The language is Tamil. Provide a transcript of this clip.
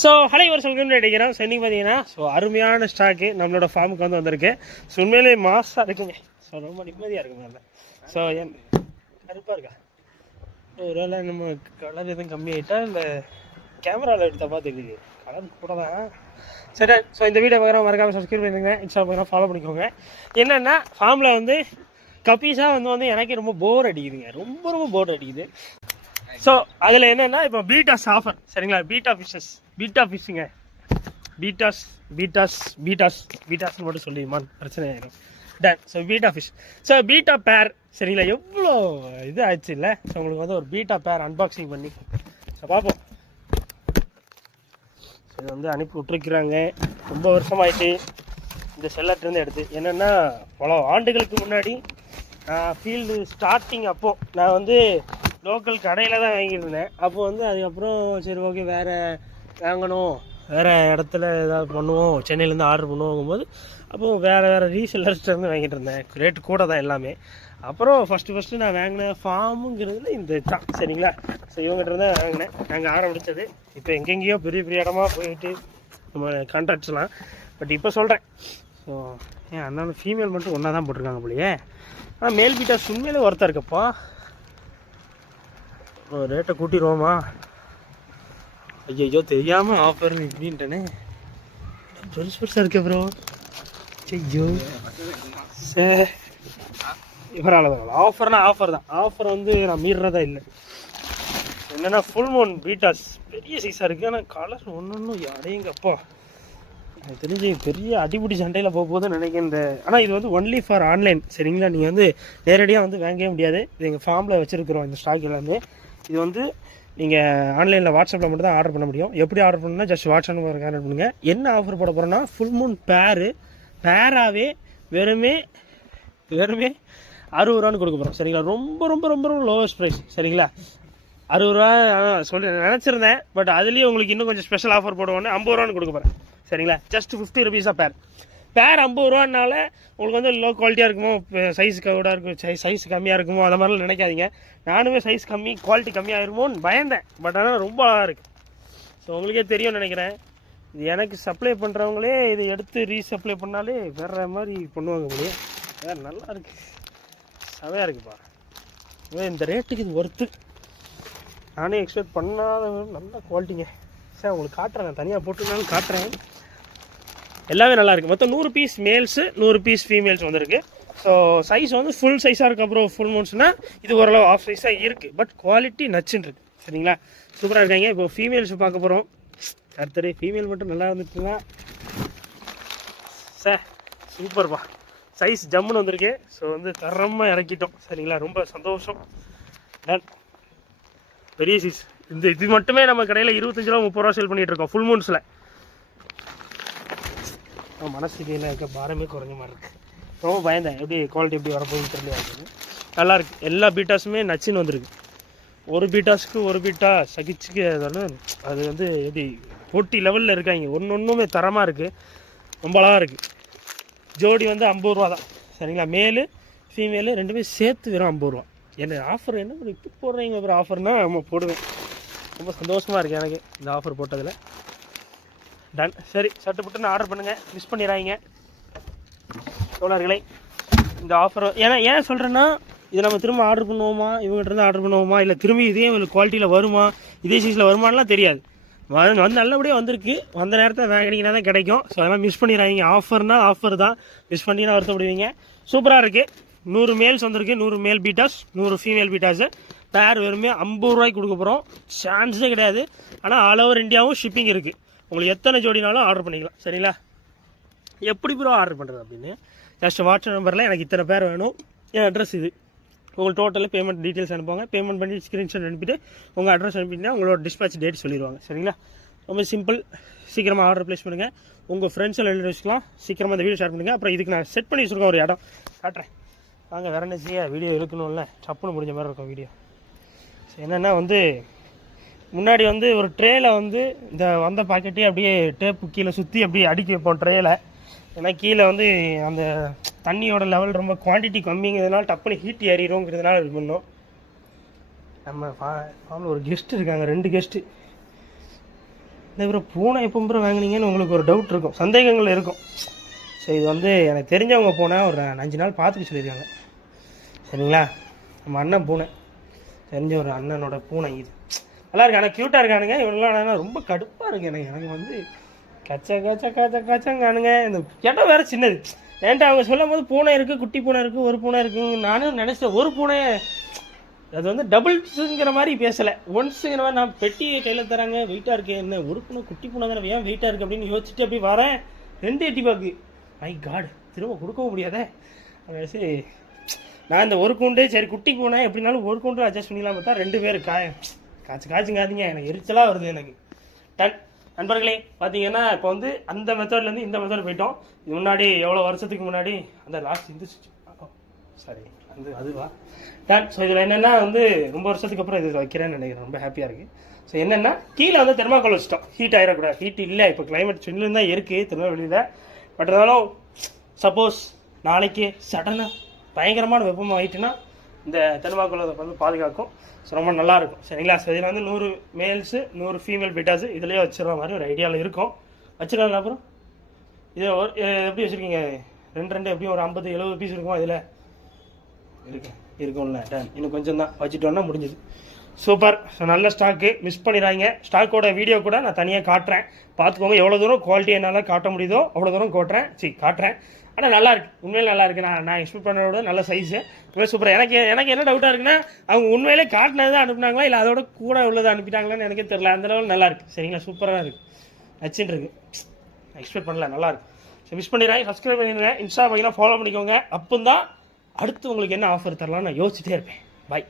ஸோ ஹலை ஒரு சொல்லுன்னு நினைக்கிறேன். ஸோ இன்றைக்கி பார்த்தீங்கன்னா அருமையான ஸ்டாக்கு நம்மளோட ஃபார்முக்கு வந்திருக்கு. ஸோ உண்மையிலே மாசாக இருக்குங்க. ஸோ ரொம்ப நிம்மதியாக இருக்குங்க அதில். ஸோ என் கருப்பாக இருக்கா ஒரு வேளை நம்ம கலர் எதுவும் கம்மியாயிட்டா இல்லை கேமராவில் எடுத்தப்பா தெரியுது கலர் கூட தான். சரி, ஸோ இந்த வீடியோ பார்க்குறோம் மறக்காமல் சப்ஸ்கிரைப் பண்ணிடுங்க. இன்ஸ்டா பார்க்குறோம் ஃபாலோ பண்ணிக்கோங்க. என்னென்னா ஃபார்மில் வந்து கப்பீஸாக வந்து எனக்கு ரொம்ப போர் அடிக்குதுங்க. ரொம்ப போர் அடிக்குது. ஸோ அதில் என்னென்னா இப்போ பீட்டாஸ் ஆஃபர் சரிங்களா. பீட்டா ஃபிஷ்ஷுங்க. பீட்டாஸ்ன்னு மட்டும் சொல்லிடுமான்னு பிரச்சனை ஆயிடும். டன். So betta fish. So betta பேர் சரிங்களா. எவ்வளோ இது ஆயிடுச்சு இல்லை. ஸோ உங்களுக்கு வந்து ஒரு பீட்டா பேர் அன்பாக்சிங் பண்ணி ஸோ பார்ப்போம். ஸோ இது வந்து அனுப்பி விட்ருக்குறாங்க. ரொம்ப வருஷமாயிட்டு இந்த செல்லர்லேருந்து எடுத்து. என்னென்னா பல ஆண்டுகளுக்கு முன்னாடி நான் ஃபீல்டு ஸ்டார்டிங் அப்போது நான் வந்து லோக்கல் கடையில் தான் வாங்கியிருந்தேன். அப்போ வந்து அதுக்கப்புறம் சரி ஓகே வேறு வாங்கணும், வேறு இடத்துல ஏதாவது பண்ணுவோம், சென்னையிலேருந்து ஆர்டர் பண்ணுவோங்கும்போது அப்போது வேறு ரீசெல்லர்ஸ்லேருந்து வாங்கிட்டு இருந்தேன். ரேட்டு கூட தான் எல்லாமே. அப்புறம் ஃபஸ்ட்டு நான் வாங்கின ஃபார்முங்கிறதுல இந்த தான் சரிங்களா. ஸோ இவங்ககிட்ட தான் வாங்கினேன். நாங்கள் ஆரம்பித்தது. இப்போ எங்கெங்கேயோ பெரிய இடமா போயிட்டு நம்ம கான்ட்ராக்ட்ஸ்லாம். பட் இப்போ சொல்கிறேன். ஸோ ஏன் அதனால ஃபீமேல் மட்டும் ஒன்றா தான் போட்டிருக்காங்க போலையே. ஆனால் மேல் பீட்டாஸ் உண்மையிலே ஒருத்தர் இருக்கப்பா. ரேட்டை கூட்டிடுவோமா? ஐயோ தெரியாமல் ஆஃபர் இப்படின்ட்டேனே. பெருசாக இருக்க ப்ரோ. ஐயோ சரி பரவாயில்ல. ஆஃபர்னா ஆஃபர் தான். ஆஃபர் வந்து நான் மீறதா இல்லை. என்னென்னா ஃபுல் மூன் பீட்டாஸ் பெரிய சைஸாக இருக்குது. ஆனால் கலர் ஒன்று யாரையுங்கப்பா எனக்கு தெரிஞ்சு பெரிய அடிபிடி சண்டையில் போகுதுன்னு நினைக்கிறேன். ஆனால் இது வந்து ஒன்லி ஃபார் ஆன்லைன் சரிங்களா. நீங்கள் வந்து நேரடியாக வந்து வாங்கவே முடியாது. இது எங்கள் ஃபார்மில் வச்சுருக்குறோம் இந்த ஸ்டாக் எல்லாமே. இது வந்து நீங்கள் ஆன்லைனில் வாட்ஸ்அப்பில் மட்டும் தான் ஆர்டர் பண்ண முடியும். எப்படி ஆர்டர் பண்ணணும்னா ஜஸ்ட் வாட்ஸ்அப் ஆர்டர் பண்ணுங்கள். என்ன ஆஃபர் போட போகிறோன்னா ஃபுல் மூன் பேராகவே வெறுமே 60 ரூபான்னு கொடுக்க போகிறோம் சரிங்களா. ரொம்ப லோவஸ்ட் ப்ரைஸ் சரிங்களா. 60 ரூபா சொல்லி நினச்சிருந்தேன். பட் அதுலேயும் உங்களுக்கு இன்னும் கொஞ்சம் ஸ்பெஷல் ஆஃபர் போடுவோன்னு 50 ரூபான்னு கொடுக்க போகிறேன் சரிங்களா. ஜஸ்ட் 50 ருபீஸாக பேர் 50 ரூபானால உங்களுக்கு வந்து லோ குவாலிட்டியாக இருக்குமோ, சைஸ் கூட இருக்கும், சைஸ் கம்மியாக இருக்குமோ, அந்த மாதிரிலாம் நினைக்காதீங்க. நானுமே சைஸ் கம்மி குவாலிட்டி கம்மியாகிருமோன்னு பயந்தேன். பட் ஆனால் ரொம்ப அழகாக இருக்குது. ஸோ உங்களுக்கே தெரியும்னு நினைக்கிறேன். இது எனக்கு சப்ளை பண்ணுறவங்களே இது எடுத்து ரீசப்ளை பண்ணாலே வேறு மாதிரி பண்ணுவாங்க முடியும். வேறு நல்லா இருக்குது, செவையாக இருக்குப்பா. இந்த ரேட்டுக்கு இது ஒர்த்து. நானே எக்ஸ்பெக்ட் பண்ணாத நல்ல குவாலிட்டிங்க. சார் உங்களுக்கு காட்டுறேன், தனியாக போட்டுருந்தாலும் காட்டுறேன். எல்லாமே நல்லா இருக்குது. மொத்தம் 100 பீஸ் மேல்ஸு 100 பீஸ் ஃபீமேல்ஸ் வந்துருக்கு. ஸோ சைஸ் வந்து ஃபுல் சைஸாக இருக்குது. அப்புறம் ஃபுல் மூன்ஸ்னால் இது ஓரளவு ஆஃப் சைஸாக இருக்குது. பட் குவாலிட்டி நச்சுன்னு இருக்குது சரிங்களா. சூப்பராக இருக்காங்க. இப்போ ஃபீமேல்ஸ் பார்க்க போகிறோம். அடுத்தது ஃபீமேல் மட்டும் நல்லா வந்துட்டுங்களா சார். சூப்பர்ப்பா, சைஸ் ஜம்முன்னு வந்திருக்கு. ஸோ வந்து தரமாக இறக்கிட்டோம் சரிங்களா. ரொம்ப சந்தோஷம். டன். பெரிய சைஸ். இது மட்டுமே நம்ம கடையில் 25 ரூபா 30 ரூபா சேல் பண்ணிகிட்டு இருக்கோம் ஃபுல் மூன்ஸில். மனசுக்கு இருக்க பாரமே குறைஞ்ச மாதிரி இருக்குது. ரொம்ப பயந்தேன் எப்படி குவாலிட்டி எப்படி வரப்போகுதுன்னு தெரியல. நல்லாயிருக்கு. எல்லா பீட்டாஸுமே நச்சுன்னு வந்துருக்கு. ஒரு பீட்டாஸுக்கு ஒரு பீட்டா சகிச்சுக்கு அது வந்து எப்படி போட்டி லெவலில் இருக்காங்க. ஒன்றுமே தரமாக இருக்குது. ரொம்ப அழகாக இருக்குது. ஜோடி வந்து 50 ரூபா தான் சரிங்களா. மேலு ஃபீமேலு ரெண்டுமே சேர்த்து வெறும் 50 ரூபா. என்ன ஆஃபர் என்ன இப்போ போடுறீங்க ஒரு ஆஃபர்னால் நம்ம போடுவேன். ரொம்ப சந்தோஷமாக இருக்குது எனக்கு இந்த ஆஃபர் போட்டதில். டன். சரி, சட்டுப்பட்டுன்னு ஆர்டர் பண்ணுங்கள், மிஸ் பண்ணிடுறாங்க தோழர்களே இந்த ஆஃபர். ஏன் சொல்கிறேன்னா இதை நம்ம திரும்ப ஆர்டர் பண்ணுவோமா, இவங்ககிட்ட ஆர்டர் பண்ணுவோமா, இல்லை திரும்பி இதே குவாலிட்டியில் வருமா, இதே சைஸில் வருமானலாம் தெரியாது. வந்து நல்லபடியாக வந்திருக்கு. வந்த நேரத்தை வாங்கினீங்கன்னா தான் கிடைக்கும். ஸோ அதெல்லாம் மிஸ் பண்ணிடுறாங்க. ஆஃபர்னால் ஆஃபர் தான். மிஸ் பண்ணிங்கன்னா வருத்தப்படுவீங்க. சூப்பராக இருக்குது. 100 மேல்ஸ் வந்திருக்கு. 100 மேல் பீட்டாஸ் 100 ஃபீமேல் பீட்டாஸு. பேர் வெறுமே 50 ரூபாய்க்கு கொடுக்க போகிறோம். சான்ஸே கிடையாது. ஆனால் ஆல் ஓவர் இந்தியாவும் ஷிப்பிங் இருக்குது. உங்களுக்கு எத்தனை ஜோடினாலும் ஆர்டர் பண்ணிக்கலாம் சரிங்களா. எப்படி ப்ரோ ஆர்டர் பண்ணுறது அப்படின்னு ஜஸ்ட் வாட்ஸ்அப் நம்பரில் எனக்கு இத்தனை பேர் வேணும், என் அட்ரஸ் இது, உங்களுக்கு டோட்டலாக பேமெண்ட் டீட்டெயில்ஸ் அனுப்புவாங்க. பேமெண்ட் பண்ணி ஸ்க்ரீன்ஷாட் அனுப்பிட்டு உங்கள் அட்ரஸ் அனுப்பிட்டீங்கன்னா உங்களோட டிஸ்பேச் டேட் சொல்லிடுவாங்க சரிங்களா. ரொம்ப சிம்பிள். சீக்கிரமாக ஆர்டர் ப்ளேஸ் பண்ணுங்கள். உங்கள் ஃப்ரெண்ட்ஸ் எல்லாம் வச்சுக்கலாம். சீக்கிரமாக இந்த வீடியோ ஷேர் பண்ணுங்கள். அப்புறம் இதுக்கு நான் செட் பண்ணி வச்சுருக்கேன் ஒரு இடம் காட்டுறேன் வாங்க. வேறு என்ன செய்ய, வீடியோ இழுக்கணும்ல, சப்புன்னு முடிஞ்ச மாதிரி இருக்கும் வீடியோ. என்னென்னா வந்து முன்னாடி வந்து ஒரு ட்ரேயில் வந்து இந்த வந்த பாக்கெட்டே அப்படியே டேப்பு கீழே சுற்றி அப்படியே அடுக்கி வைப்போம் ட்ரேயில். ஏன்னா கீழே வந்து அந்த தண்ணியோட லெவல் ரொம்ப குவான்டிட்டி கம்மிங்கிறதுனால டப்புனு ஹீட் ஏறிடும்ங்கிறதுனால இது பண்ணோம். நம்ம ஃபார்மில் ஒரு கெஸ்ட்டு இருக்காங்க, 2 கெஸ்ட்டு. இந்த அப்புறம் பூனை எப்போ அப்புறம் வாங்கினீங்கன்னு உங்களுக்கு ஒரு டவுட் இருக்கும், சந்தேகங்கள் இருக்கும். ஸோ இது வந்து எனக்கு தெரிஞ்சவங்க பூனை ஒரு 5 நாள் பார்த்துக்க சொல்லியிருக்காங்க. சரிங்களா, நம்ம அண்ணன் பூனை, தெரிஞ்ச ஒரு அண்ணனோட பூனை இது. நல்லா இருக்கு, ஆனால் க்யூட்டாக இருக்கானுங்க. இவங்களாம் ரொம்ப கடுப்பாக இருக்கு எனக்கு வந்து கச்சாங்கானுங்க. இந்த இடம் வேறு சின்னது. ஏன்ட்டு அவங்க சொல்லும் போது பூனை இருக்குது, குட்டி பூனை இருக்குது, ஒரு பூனை இருக்குங்க. நானும் நினச்சேன் ஒரு பூனை, அது வந்து டபுள்ஸுங்கிற மாதிரி பேசலை, ஒன்ஸுங்கிற மாதிரி. நான் பெட்டியை கையில் தராங்க, வெயிட்டாக இருக்குது, என்ன ஒரு பூனை குட்டி பூனை தானே ஏன் வெயிட்டாக இருக்குது அப்படின்னு யோசிச்சுட்டு அப்படி வரேன். 2 எட்டி பாக்கு, மை காட், திரும்ப கொடுக்கவும் முடியாதே. சரி, நான் இந்த ஒரு கூண்டு சரி குட்டி பூனை எப்படினாலும் ஒரு கூண்டு அட்ஜஸ்ட் பண்ணிக்கலாம் பார்த்தா 2 பேர் காய்ச்சுங்காதீங்க, எனக்கு எரிச்சலாக வருது எனக்கு. டன் நண்பர்களே, பார்த்தீங்கன்னா இப்போ வந்து அந்த மெத்தட்லேருந்து இந்த மெத்தட் போயிட்டோம். இது முன்னாடி எவ்வளோ வருஷத்துக்கு முன்னாடி அந்த லாஸ்ட் இந்த சாரி அதுவா டன். ஸோ இதில் என்னென்னா வந்து ரொம்ப வருஷத்துக்கு அப்புறம் இது வைக்கிறேன்னு நினைக்கிறேன், ரொம்ப ஹாப்பியாக இருக்குது. ஸோ என்னென்னா கீழே வந்து தெர்மாக்கோல் வச்சிட்டோம், ஹீட் ஆகிடக்கூடாது. ஹீட் இல்லை, இப்போ கிளைமேட் சில்லுன்னு தான் இருக்குது திருநெல்வேலியில். பட் இருந்தாலும் சப்போஸ் நாளைக்கு சடனாக பயங்கரமான வெப்பமாக ஆகிட்டுன்னா இந்த தெர்மாக்கோல் அதை வந்து பாதுகாக்கும். ஸோ ரொம்ப நல்லாயிருக்கும். சரிங்களா, ஸோ இதில் வந்து 100 மேல்ஸு 100 ஃபீமேல் பீட்டாஸு இதிலேயே வச்சுருற மாதிரி ஒரு ஐடியாவில் இருக்கும். வச்சுருக்காங்க. அப்புறம் இது எப்படி வச்சுருக்கீங்க? 2 எப்படியும் ஒரு 50-70 பீஸ் இருக்கும் இதில் இருக்கும்ல. டன், இன்னும் கொஞ்சம் தான் வச்சுட்டோன்னா முடிஞ்சுது. சூப்பர். ஸோ நல்ல ஸ்டாக்கு, மிஸ் பண்ணிடுறாங்க. ஸ்டாக்கோட வீடியோ கூட நான் தனியாக காட்டுறேன், பார்த்துக்கோங்க. எவ்வளோ தூரம் குவாலிட்டி என்னால் காட்ட முடியுதோ அவ்வளோ தூரம் காட்டுறேன். ஆனால் நல்லாயிருக்கு, உண்மையிலே நல்லாயிருக்கு. நான் எக்ஸ்பெக்ட் பண்ணதோட நல்ல சைஸு, உண்மையாக சூப்பர். எனக்கு என்ன டவுட்டாக இருக்குன்னா, அவங்க உண்மையிலே காட்டினது தான் அனுப்புனாங்களா இல்லை அதோட கூட உள்ளதை அனுப்பிட்டாங்களான்னு எனக்கே தெரியல. அந்த லெவல் நல்லாயிருக்கு. சரிங்களா, சூப்பராக இருக்குது, நச்சுன்னு இருக்குது. எக்ஸ்பெக்ட் பண்ணல, நல்லாயிருக்கு. ஸோ மிஸ் பண்ணிடுறேன். சப்ஸ்கிரைப் பண்ணிடுங்க, இன்ஸ்டா பார்த்தீங்கன்னா ஃபாலோ பண்ணிக்கோங்க. அப்போ தான் அடுத்து உங்களுக்கு என்ன ஆஃபர் தரலாம்னு நான் யோசிச்சுட்டே இருப்பேன். பாய்.